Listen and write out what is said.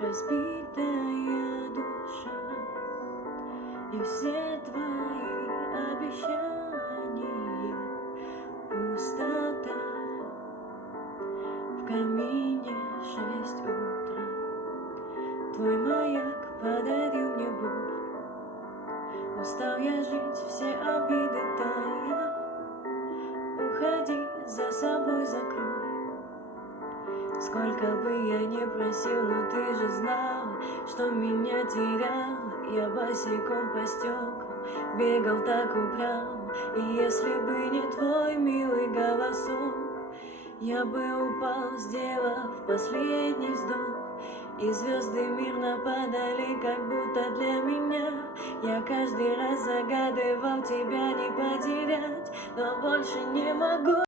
разбитая душа, и все твои обещания пустота. В камине 6 утра, твой маяк подарил мне боль. Устал я жить, все обиды тая, уходи, за собой закрой. Сколько бы я ни просил, но ты же знала, что меня терял. Я босиком по стеклам бегал так упрямо, и если бы не твой милый голосок, я бы упал, сделав последний вздох. И звезды мирно падали, как будто для меня. Я каждый раз загадывал тебя не потерять, но больше не могу.